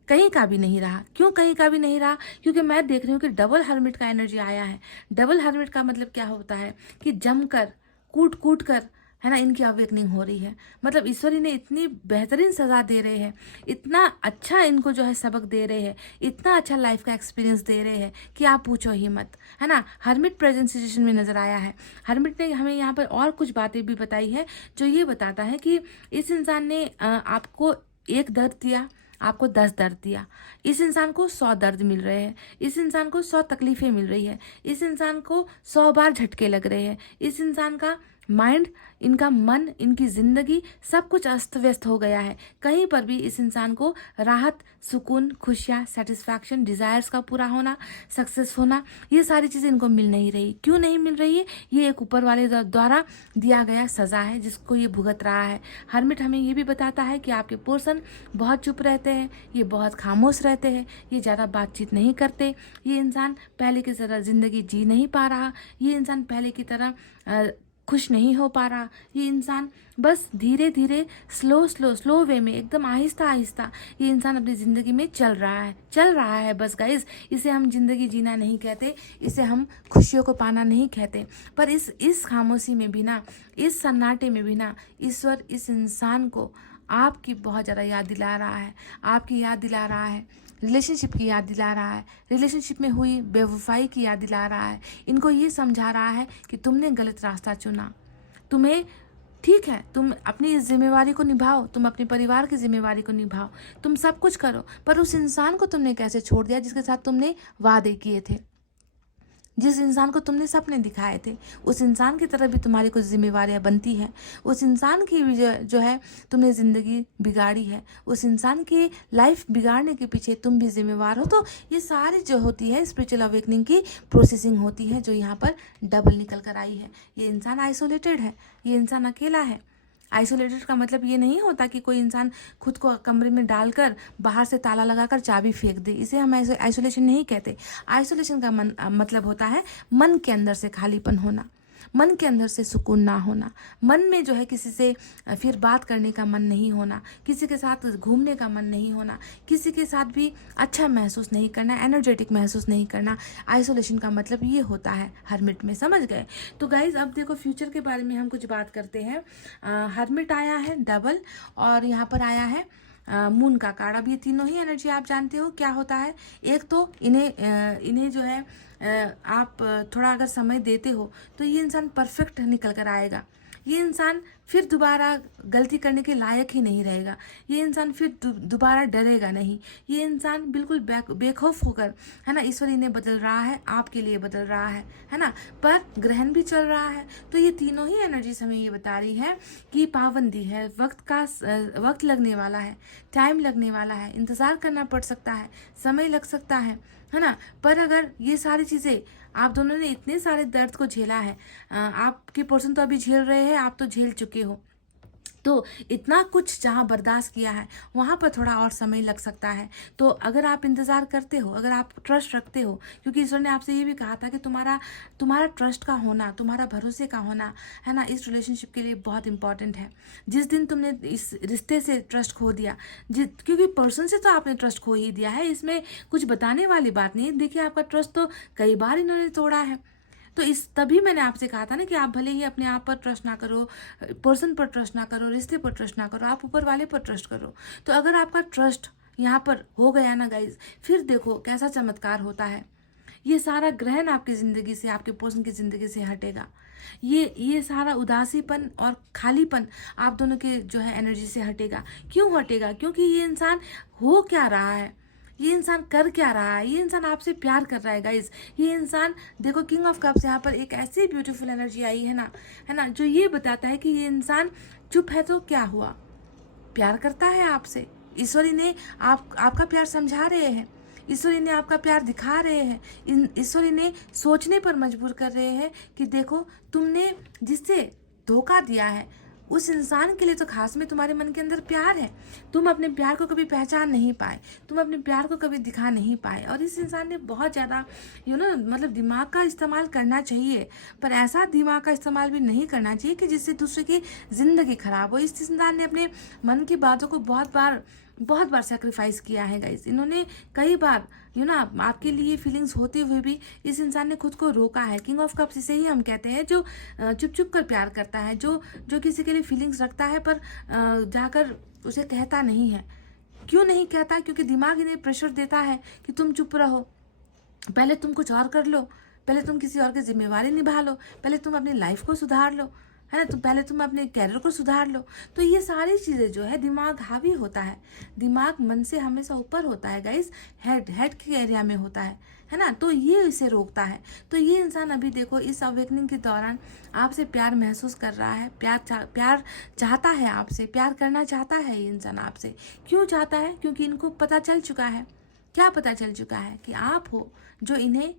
कहीं का भी नहीं रहा। क्यों कहीं का भी नहीं रहा? क्योंकि मैं देख रही हूँ कि डबल हर्मिट का एनर्जी आया है। डबल हर्मिट का मतलब क्या होता है कि जमकर कूट कर, है ना, इनकी अवेकनिंग हो रही है। मतलब ईश्वर इन्हें इतनी बेहतरीन सज़ा दे रहे हैं, इतना अच्छा इनको जो है सबक दे रहे हैं, इतना अच्छा लाइफ का एक्सपीरियंस दे रहे हैं कि आप पूछो ही मत, है ना। हर्मिट प्रेजेंट सिचुएशन में नज़र आया है। हर्मिट ने हमें यहाँ पर और कुछ बातें भी बताई है जो ये बताता है कि इस इंसान ने आपको एक दर्द दिया, आपको 10 दर्द दिया। इस इंसान को 100 दर्द मिल रहे हैं, इस इंसान को 100 तकलीफ़ें मिल रही है, इस इंसान को 100 बार झटके लग रहे हैं। इस इंसान का माइंड, इनका मन, इनकी ज़िंदगी सब कुछ अस्त व्यस्त हो गया है। कहीं पर भी इस इंसान को राहत, सुकून, खुशियाँ, सेटिस्फैक्शन, डिज़ायर्स का पूरा होना, सक्सेस होना, ये सारी चीज़ें इनको मिल नहीं रही। क्यों नहीं मिल रही है? ये एक ऊपर वाले द्वारा दिया गया सज़ा है जिसको ये भुगत रहा है। हर्मिट हमें ये भी बताता है कि आपके पर्सन बहुत चुप रहते हैं, ये बहुत खामोश रहते हैं, ये ज़्यादा बातचीत नहीं करते। ये इंसान पहले की तरह ज़िंदगी जी नहीं पा रहा, ये इंसान पहले की तरह खुश नहीं हो पा रहा। ये इंसान बस धीरे धीरे स्लो वे में, एकदम आहिस्ता आहिस्ता ये इंसान अपनी ज़िंदगी में चल रहा है बस गाइस। इसे हम ज़िंदगी जीना नहीं कहते, इसे हम खुशियों को पाना नहीं कहते। पर इस खामोशी में भी ना, इस सन्नाटे में भी ना, ईश्वर इस इंसान को आपकी बहुत ज़्यादा याद दिला रहा है, आपकी याद दिला रहा है, रिलेशनशिप की याद दिला रहा है, रिलेशनशिप में हुई बेवफाई की याद दिला रहा है। इनको ये समझा रहा है कि तुमने गलत रास्ता चुना। तुम्हें ठीक है, तुम अपनी इस जिम्मेवारी को निभाओ, तुम अपने परिवार की जिम्मेवारी को निभाओ, तुम सब कुछ करो, पर उस इंसान को तुमने कैसे छोड़ दिया जिसके साथ तुमने वादे किए थे, जिस इंसान को तुमने सपने दिखाए थे, उस इंसान की तरफ भी तुम्हारी कुछ जिम्मेवारियां बनती हैं। उस इंसान की भी जो है तुमने ज़िंदगी बिगाड़ी है, उस इंसान की लाइफ बिगाड़ने के पीछे तुम भी जिम्मेवार हो। तो ये सारी जो होती है स्पिरिचुअल अवेकनिंग की प्रोसेसिंग होती है, जो यहाँ पर डबल निकल कर आई है। ये इंसान आइसोलेटेड है, ये इंसान अकेला है। आइसोलेटेड का मतलब ये नहीं होता कि कोई इंसान खुद को कमरे में डालकर बाहर से ताला लगाकर चाबी फेंक दे, इसे हम आइसोलेशन नहीं कहते। आइसोलेशन का मतलब होता है मन के अंदर से खालीपन होना, मन के अंदर से सुकून ना होना, मन में जो है किसी से फिर बात करने का मन नहीं होना, किसी के साथ घूमने का मन नहीं होना, किसी के साथ भी अच्छा महसूस नहीं करना, एनर्जेटिक महसूस नहीं करना। आइसोलेशन का मतलब ये होता है हर्मिट में, समझ गए। तो गाइज अब देखो फ्यूचर के बारे में हम कुछ बात करते हैं। हर्मिट आया है डबल, और यहाँ पर आया है मून का कार्ड। अब ये तीनों ही एनर्जी आप जानते हो क्या होता है। एक तो इन्हें जो है आप थोड़ा अगर समय देते हो तो ये इंसान परफेक्ट निकल कर आएगा। ये इंसान फिर दोबारा गलती करने के लायक ही नहीं रहेगा। ये इंसान फिर दोबारा डरेगा नहीं। ये इंसान बिल्कुल बेखौफ होकर, है ना, ईश्वर इन्हें बदल रहा है, आपके लिए बदल रहा है ना। पर ग्रहण भी चल रहा है, तो ये तीनों ही एनर्जीज हमें ये बता रही है कि पाबंदी है, वक्त लगने वाला है, टाइम लगने वाला है, इंतज़ार करना पड़ सकता है, समय लग सकता है ना। पर अगर ये सारी चीज़ें, आप दोनों ने इतने सारे दर्द को झेला है, आपके पर्सन तो अभी झेल रहे हैं, आप तो झेल चुके हो, तो इतना कुछ जहाँ बर्दाश्त किया है वहाँ पर थोड़ा और समय लग सकता है। तो अगर आप इंतज़ार करते हो, अगर आप ट्रस्ट रखते हो, क्योंकि ईश्वर ने आपसे ये भी कहा था कि तुम्हारा ट्रस्ट का होना, तुम्हारा भरोसे का होना, है ना, इस रिलेशनशिप के लिए बहुत इंपॉर्टेंट है। जिस दिन तुमने इस रिश्ते से ट्रस्ट खो दिया, क्योंकि पर्सन से तो आपने ट्रस्ट खो ही दिया है, इसमें कुछ बताने वाली बात नहीं। देखिए आपका ट्रस्ट तो कई बार इन्होंने तोड़ा है। तो तभी मैंने आपसे कहा था ना कि आप भले ही अपने आप पर ट्रस्ट ना करो, पर्सन पर ट्रस्ट ना करो, रिश्ते पर ट्रस्ट ना करो, आप ऊपर वाले पर ट्रस्ट करो। तो अगर आपका ट्रस्ट यहाँ पर हो गया ना गाइज, फिर देखो कैसा चमत्कार होता है। ये सारा ग्रहण आपकी ज़िंदगी से, आपके पर्सन की ज़िंदगी से हटेगा। ये सारा उदासीपन और खालीपन आप दोनों के जो है एनर्जी से हटेगा। क्यों हटेगा? क्योंकि ये इंसान हो क्या रहा है, ये इंसान कर क्या रहा है, ये इंसान आपसे प्यार कर रहा है गाइज। ये इंसान देखो, किंग ऑफ कप्स यहाँ पर एक ऐसी ब्यूटीफुल एनर्जी आई है ना, जो ये बताता है कि ये इंसान चुप है तो क्या हुआ, प्यार करता है आपसे। ईश्वर इन्हें आपका प्यार समझा रहे हैं, ईश्वर इन्हें आपका प्यार दिखा रहे हैं, ईश्वर इन्हें सोचने पर मजबूर कर रहे हैं कि देखो तुमने जिससे धोखा दिया है उस इंसान के लिए तो खास में तुम्हारे मन के अंदर प्यार है। तुम अपने प्यार को कभी पहचान नहीं पाए, तुम अपने प्यार को कभी दिखा नहीं पाए, और इस इंसान ने बहुत ज़्यादा मतलब दिमाग का इस्तेमाल करना चाहिए, पर ऐसा दिमाग का इस्तेमाल भी नहीं करना चाहिए कि जिससे दूसरे की ज़िंदगी खराब हो। इस इंसान ने अपने मन की बातों को बहुत बार सेक्रीफाइस किया है गाइस। इन्होंने कई बार आपके लिए फीलिंग्स होते हुए भी इस इंसान ने खुद को रोका है। किंग ऑफ कप्स इसे ही हम कहते हैं जो चुप कर प्यार करता है, जो किसी के लिए फीलिंग्स रखता है पर जाकर उसे कहता नहीं है। क्यों नहीं कहता? क्योंकि दिमाग इन्हें प्रेशर देता है कि तुम चुप रहो, पहले तुम कुछ और कर लो, पहले तुम किसी और की जिम्मेवारी निभा लो, पहले तुम अपनी लाइफ को सुधार लो, है ना, तो पहले तुम अपने कैरियर को सुधार लो। तो ये सारी चीज़ें जो है, दिमाग हावी होता है, दिमाग मन से हमेशा ऊपर होता है गाइस, हेड के एरिया में होता है ना, तो ये इसे रोकता है। तो ये इंसान अभी देखो इस अवेकनिंग के दौरान आपसे प्यार महसूस कर रहा है, प्यार चाहता है आपसे, प्यार करना चाहता है ये इंसान आपसे। क्यों चाहता है? क्योंकि इनको पता चल चुका है। क्या पता चल चुका है? कि आप हो जो इन्हें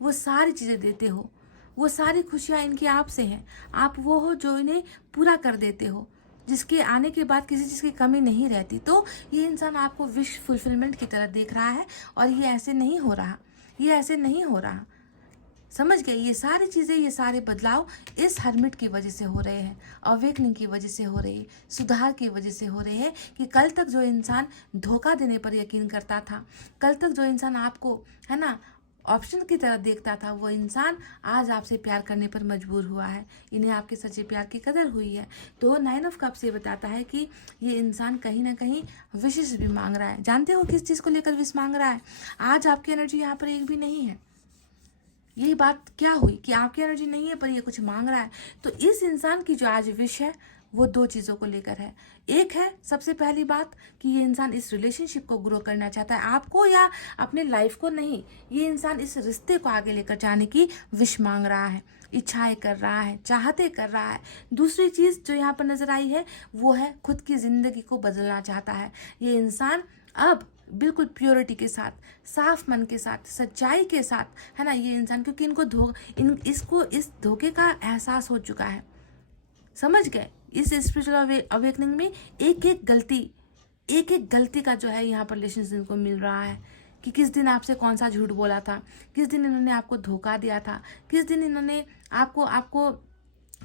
वो सारी चीज़ें देते हो, वो सारी खुशियाँ इनकी आपसे हैं। आप वो हो जो इन्हें पूरा कर देते हो, जिसके आने के बाद किसी चीज़ की कमी नहीं रहती। तो ये इंसान आपको विश फुलफिलमेंट की तरह देख रहा है, और ये ऐसे नहीं हो रहा, ये ऐसे नहीं हो रहा। समझ गए? ये सारी चीज़ें, ये सारे बदलाव इस हर्मिट की वजह से हो रहे हैं, अवेकनिंग की वजह से हो रही है, सुधार की वजह से हो रहे हैं। कि कल तक जो इंसान धोखा देने पर यकीन करता था, कल तक जो इंसान आपको, है ना, ऑप्शन की तरह देखता था वो इंसान आज आपसे प्यार करने पर मजबूर हुआ है। इन्हें आपके सच्चे प्यार की कदर हुई है। तो 9 ऑफ कप्स ये बताता है कि ये इंसान कहीं ना कहीं विशेष भी मांग रहा है। जानते हो किस चीज़ को लेकर विश मांग रहा है? आज आपकी एनर्जी यहाँ पर एक भी नहीं है। यही बात क्या हुई कि आपकी एनर्जी नहीं है पर ये कुछ मांग रहा है। तो इस इंसान की जो आज विश है वो 2 चीज़ों को लेकर है। एक है सबसे पहली बात कि ये इंसान इस रिलेशनशिप को ग्रो करना चाहता है, आपको या अपने लाइफ को नहीं। ये इंसान इस रिश्ते को आगे लेकर जाने की विश मांग रहा है, इच्छाएं कर रहा है, चाहते कर रहा है। दूसरी चीज़ जो यहाँ पर नजर आई है वो है खुद की ज़िंदगी को बदलना चाहता है। ये इंसान अब बिल्कुल प्योरिटी के साथ, साफ मन के साथ, सच्चाई के साथ, है ना, ये इंसान, क्योंकि इसको इस धोखे का एहसास हो चुका है। समझ गए? इस स्पिरिचुअल अवेकनिंग में एक एक गलती का जो है यहाँ पर रिलेशनशिप को मिल रहा है कि किस दिन आपसे कौन सा झूठ बोला था, किस दिन इन्होंने आपको धोखा दिया था, किस दिन इन्होंने आपको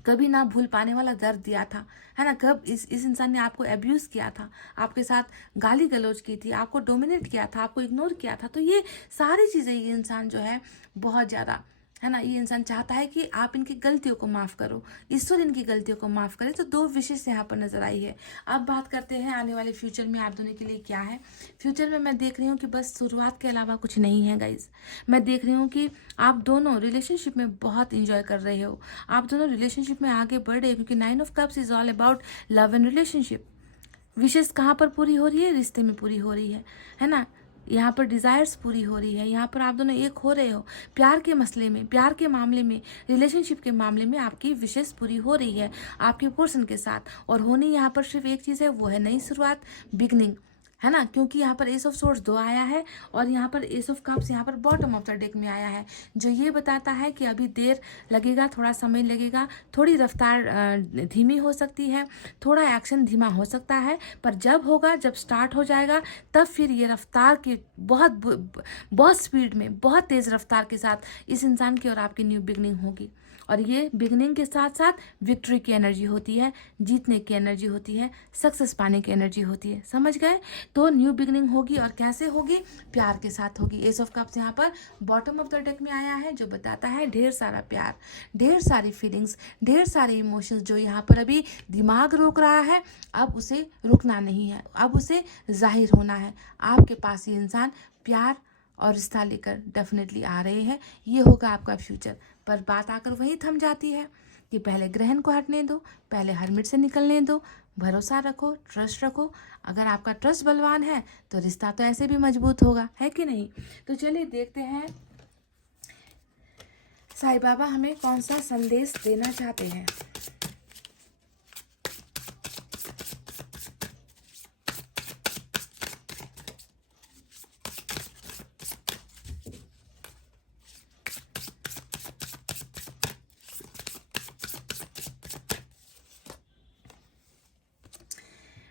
कभी ना भूल पाने वाला दर्द दिया था, है ना, कब इस इंसान ने आपको एब्यूज़ किया था, आपके साथ गाली गलौज की थी, आपको डोमिनेट किया था, आपको इग्नोर किया था। तो ये सारी चीज़ें ये इंसान जो है बहुत ज़्यादा, है ना, ये इंसान चाहता है कि आप इनकी गलतियों को माफ़ करो, ईश्वर इनकी गलतियों को माफ़ करे। तो 2 विशेष यहाँ पर नजर आई है। अब बात करते हैं आने वाले फ्यूचर में आप दोनों के लिए क्या है। फ्यूचर में मैं देख रही हूँ कि बस शुरुआत के अलावा कुछ नहीं है गाइज। मैं देख रही हूँ कि आप दोनों रिलेशनशिप में बहुत इंजॉय कर रहे हो, आप दोनों रिलेशनशिप में आगे बढ़ रहे हो, क्योंकि 9 of cups is all about love and relationship. विशेष कहाँ पर पूरी हो रही है? रिश्ते में पूरी हो रही है ना। यहाँ पर डिज़ायर्स पूरी हो रही है, यहाँ पर आप दोनों एक हो रहे हो। प्यार के मसले में, प्यार के मामले में, रिलेशनशिप के मामले में आपकी विशेष पूरी हो रही है आपके पर्सन के साथ। और होनी यहाँ पर सिर्फ एक चीज़ है, वो है नई शुरुआत, बिगनिंग, है ना, क्योंकि यहाँ पर एस ऑफ सोर्ड्स 2 आया है और यहाँ पर एस ऑफ कप्स यहाँ पर बॉटम ऑफ द डेक में आया है, जो ये बताता है कि अभी देर लगेगा, थोड़ा समय लगेगा, थोड़ी रफ्तार धीमी हो सकती है, थोड़ा एक्शन धीमा हो सकता है, पर जब होगा, जब स्टार्ट हो जाएगा, तब फिर ये रफ्तार की बहुत स्पीड में, बहुत तेज़ रफ्तार के साथ इस इंसान की और आपकी न्यू बिगनिंग होगी। और ये बिगनिंग के साथ साथ विक्ट्री की एनर्जी होती है, जीतने की एनर्जी होती है, सक्सेस पाने की एनर्जी होती है। समझ गए? तो न्यू बिगनिंग होगी और कैसे होगी? प्यार के साथ होगी। एस ऑफ कप्स यहाँ पर बॉटम ऑफ द डेक में आया है, जो बताता है ढेर सारा प्यार, ढेर सारी फीलिंग्स, ढेर सारे इमोशंस जो यहाँ पर अभी दिमाग रोक रहा है, अब उसे रुकना नहीं है, अब उसे जाहिर होना है। आपके पास ये इंसान प्यार और रिश्ता लेकर डेफिनेटली आ रहे हैं। ये होगा आपका फ्यूचर। पर बात आकर वहीं थम जाती है कि पहले ग्रहण को हटने दो, पहले हर्मिट से निकलने दो, भरोसा रखो, ट्रस्ट रखो। अगर आपका ट्रस्ट बलवान है तो रिश्ता तो ऐसे भी मजबूत होगा, है कि नहीं? तो चलिए देखते हैं साईं बाबा हमें कौन सा संदेश देना चाहते हैं।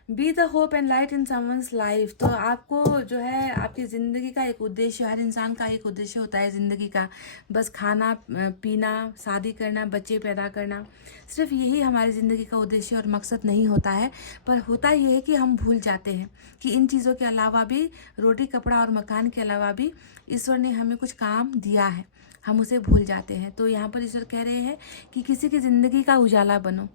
Be the hope and light in someone's life. तो आपको जो है आपकी ज़िंदगी का एक उद्देश्य, हर इंसान का एक उद्देश्य होता है ज़िंदगी का, बस खाना पीना, शादी करना, बच्चे पैदा करना, सिर्फ यही हमारी ज़िंदगी का उद्देश्य और मकसद नहीं होता है। पर होता ये है कि हम भूल जाते हैं कि इन चीज़ों के अलावा भी, रोटी कपड़ा और मकान के अलावा भी ईश्वर ने हमें कुछ काम दिया है, हम उसे भूल जाते हैं। तो यहाँ पर ईश्वर कह रहे हैं कि किसी की ज़िंदगी का उजाला बनो,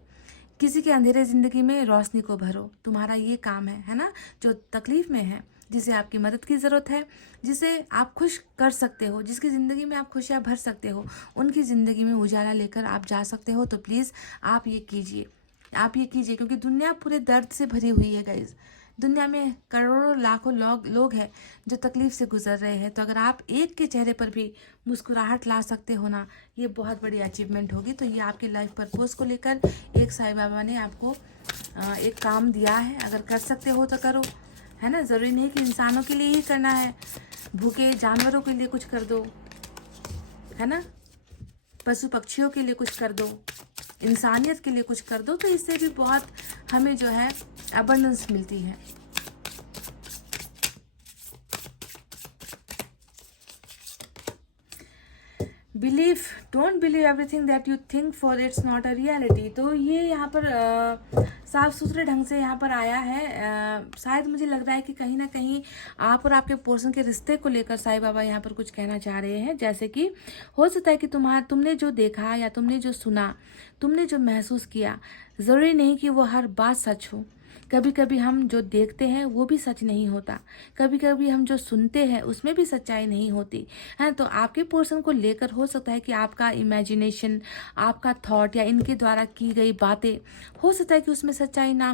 किसी के अंधेरे ज़िंदगी में रोशनी को भरो। तुम्हारा ये काम है ना, जो तकलीफ़ में है, जिसे आपकी मदद की ज़रूरत है, जिसे आप खुश कर सकते हो, जिसकी ज़िंदगी में आप खुशियाँ भर सकते हो, उनकी ज़िंदगी में उजाला लेकर आप जा सकते हो। तो प्लीज़ आप ये कीजिए, क्योंकि दुनिया पूरे दर्द से भरी हुई है गाइज़। दुनिया में करोड़ों लाखों लोग हैं जो तकलीफ़ से गुजर रहे हैं। तो अगर आप एक के चेहरे पर भी मुस्कुराहट ला सकते हो ना, ये बहुत बड़ी अचीवमेंट होगी। तो ये आपके लाइफ पर्पस को लेकर एक साईं बाबा ने आपको एक काम दिया है। अगर कर सकते हो तो करो, है ना। ज़रूरी नहीं कि इंसानों के लिए ही करना है, भूखे जानवरों के लिए कुछ कर दो, है ना, पशु पक्षियों के लिए कुछ कर दो, इंसानियत के लिए कुछ कर दो। तो इससे भी बहुत हमें जो है अबंडेंस मिलती है। Don't believe everything that you think for its not a reality. तो ये यहाँ पर साफ सुथरे ढंग से यहाँ पर आया है। शायद मुझे लग रहा है कि कहीं ना कहीं आप और आपके पर्सन के रिश्ते को लेकर साईं बाबा यहाँ पर कुछ कहना चाह रहे हैं। जैसे कि हो सकता है कि तुमने जो देखा या तुमने जो सुना, तुमने जो महसूस किया, ज़रूरी नहीं कि वो हर बात सच हो। कभी कभी हम जो देखते हैं वो भी सच नहीं होता, कभी कभी हम जो सुनते हैं उसमें भी सच्चाई नहीं होती है। तो आपके पर्सन को लेकर हो सकता है कि आपका इमेजिनेशन, आपका थॉट या इनके द्वारा की गई बातें, हो सकता है कि उसमें सच्चाई ना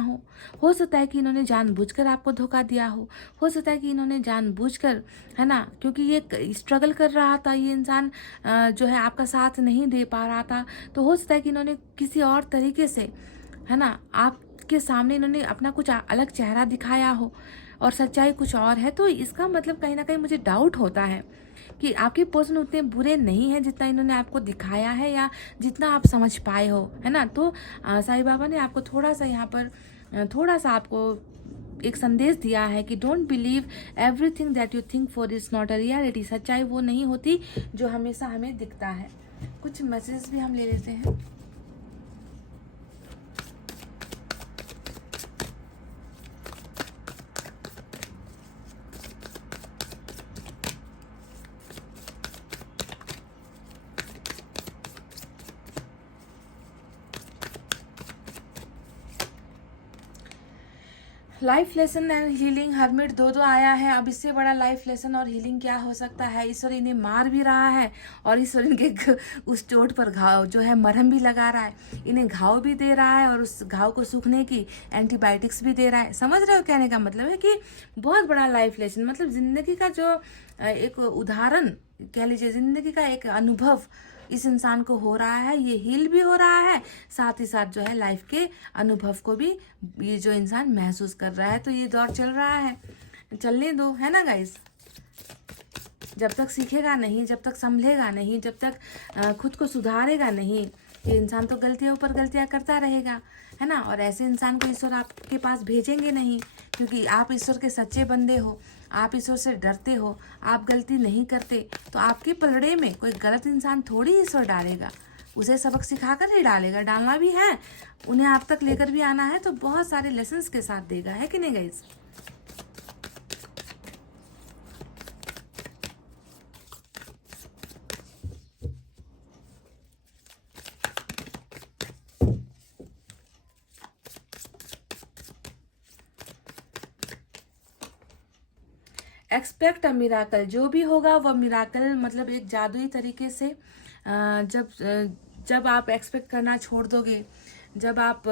हो सकता है कि इन्होंने जानबूझकर आपको धोखा दिया हो सकता है कि इन्होंने जानबूझकर, है ना, क्योंकि ये स्ट्रगल कर रहा था, ये इंसान जो है आपका साथ नहीं दे पा रहा था, तो हो सकता है कि इन्होंने किसी और तरीके से, है ना, आपके सामने इन्होंने अपना कुछ अलग चेहरा दिखाया हो और सच्चाई कुछ और है। तो इसका मतलब कहीं ना कहीं मुझे डाउट होता है कि आपके पर्सन उतने बुरे नहीं हैं जितना इन्होंने आपको दिखाया है या जितना आप समझ पाए हो, है ना। तो साईं बाबा ने आपको थोड़ा सा यहाँ पर थोड़ा सा आपको एक संदेश दिया है कि don't believe everything that you think for is not a reality. सच्चाई वो नहीं होती जो हमेशा हमें दिखता है। कुछ मैसेज भी हम ले लेते हैं। Life lesson and healing, hermit दो आया है। अब इससे बड़ा लाइफ लेसन और हीलिंग क्या हो सकता है। ईश्वर इन्हें मार भी रहा है और ईश्वर इनके उस चोट पर घाव जो है मरहम भी लगा रहा है, इन्हें घाव भी दे रहा है और उस घाव को सूखने की एंटीबायोटिक्स भी दे रहा है। समझ रहे हो कहने का मतलब है कि बहुत बड़ा लाइफ लेसन, मतलब जिंदगी का जो एक उदाहरण कह लीजिए, जिंदगी का एक अनुभव इस इंसान को हो रहा है। ये हील भी हो रहा है, साथ ही साथ जो है लाइफ के अनुभव को भी ये जो इंसान महसूस कर रहा है। तो ये दौर चल रहा है, चलने दो, है ना गाइस। जब तक सीखेगा नहीं, जब तक संभलेगा नहीं, जब तक खुद को सुधारेगा नहीं, ये इंसान तो गलतियों पर गलतियां करता रहेगा, है ना। और ऐसे इंसान को ईश्वर आपके पास भेजेंगे नहीं, क्योंकि आप ईश्वर के सच्चे बंदे हो, आप ईश्वर से डरते हो, आप गलती नहीं करते। तो आपके पलड़े में कोई गलत इंसान थोड़ी ईश्वर डालेगा, उसे सबक सिखाकर ही डालेगा। डालना भी है, उन्हें आप तक लेकर भी आना है, तो बहुत सारे लेसन्स के साथ देगा, है कि नहीं गाइस। एक्सपेक्ट अ मिराकल, जो भी होगा वह मिराकल, मतलब एक जादुई तरीके से जब आप एक्सपेक्ट करना छोड़ दोगे, जब आप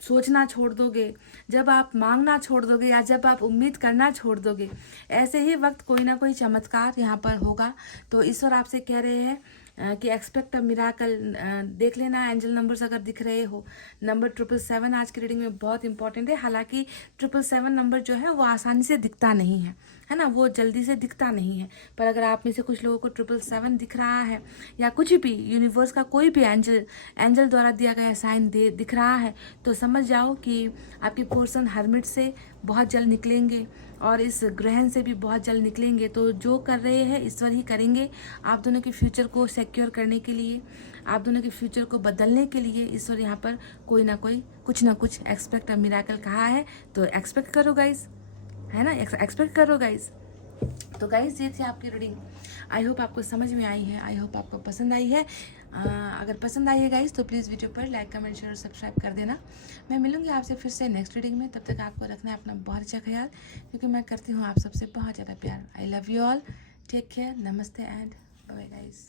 सोचना छोड़ दोगे, जब आप मांगना छोड़ दोगे या जब आप उम्मीद करना छोड़ दोगे, ऐसे ही वक्त कोई ना कोई चमत्कार यहाँ पर होगा। तो ईश्वर आपसे कह रहे हैं कि एक्सपेक्ट अ मिराकल। देख लेना एंजल नंबर्स अगर दिख रहे हो, नंबर 777 आज की रीडिंग में बहुत इंपॉर्टेंट है। हालांकि 777 नंबर जो है वो आसानी से दिखता नहीं है ना, वो जल्दी से दिखता नहीं है। पर अगर आप में से कुछ लोगों को 777 दिख रहा है या कुछ भी यूनिवर्स का कोई भी एंजल द्वारा दिया गया साइन दिख रहा है, तो समझ जाओ कि आपके पर्सन हर्मिट से बहुत जल्द निकलेंगे और इस ग्रहण से भी बहुत जल्द निकलेंगे। तो जो कर रहे हैं ईश्वर ही करेंगे। आप दोनों के फ्यूचर को सिक्योर करने के लिए, आप दोनों के फ्यूचर को बदलने के लिए ईश्वर यहाँ पर कोई ना कोई कुछ ना कुछ एक्सपेक्ट अ मिराकल कहा है। तो एक्सपेक्ट करो गाइस, है ना, एक्सपेक्ट करो गाइस। तो गाइस ये थी आपकी रीडिंग। आई होप आपको समझ में आई है, आई होप आपको पसंद आई है। अगर पसंद आई है गाइस तो प्लीज़ वीडियो पर लाइक कमेंट शेयर और सब्सक्राइब कर देना। मैं मिलूंगी आपसे फिर से नेक्स्ट रीडिंग में। तब तक आपको रखना है अपना बहुत अच्छा ख्याल, क्योंकि मैं करती हूँ आप सबसे बहुत ज़्यादा प्यार। I love you all, take care, नमस्ते एंड बाय गाइस।